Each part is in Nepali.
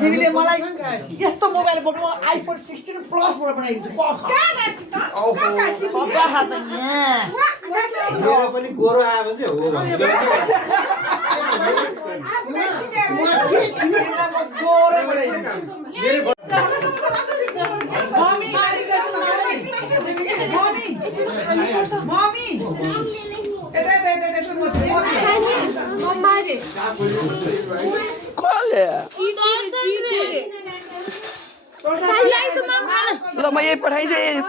तिमीले मलाई यस्तो मोबाइल बोक्नु आइफोन 16 प्लस बाट बनाइदिन्छु मेरो पनि गोरो आयो भने चाहिँ हो ल म यही पठाइदिन्छु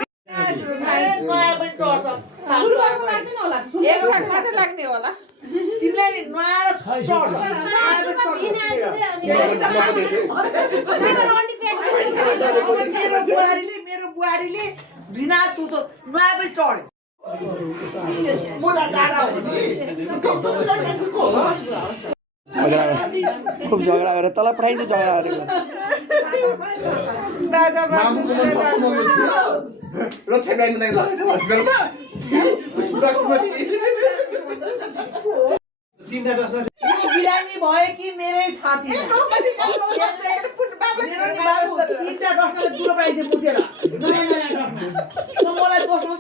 मेरो बुहारीले बिना तु त नयाँ पनि चढ्यो खुब झगडा गरेर तल पठाइदिन्छु झगडा गरेर बिरामी भयो कि मेरै साथी तिनवटा डस्टले दुलो पाइन्छ मुतेर नयाँ नयाँ डस्टमा मलाई दोस्रो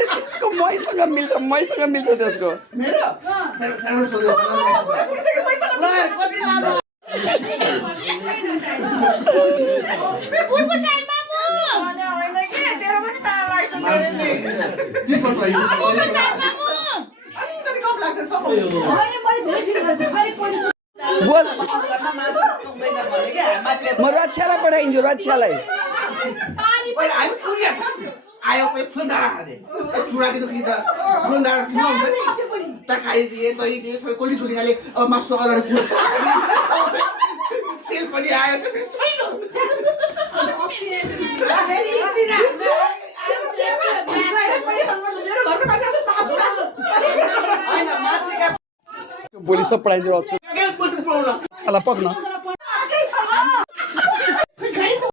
त्यसको मैसँग मिल्छ त्यसको बोल म रक्षालाई पठाइदिन्छु रक्षालाई आयो पनि फुलडाँडा खाने चुडा दिनु कि त फुलडाँडा खुवाउँछ नि तरकारी दिए दही दिए सबै कोली सुली खाले अब मासु अगाडि पुग्छ सेल पनि आयो छैन भोलि सब पठाइदिन्छु रक्षा पक्न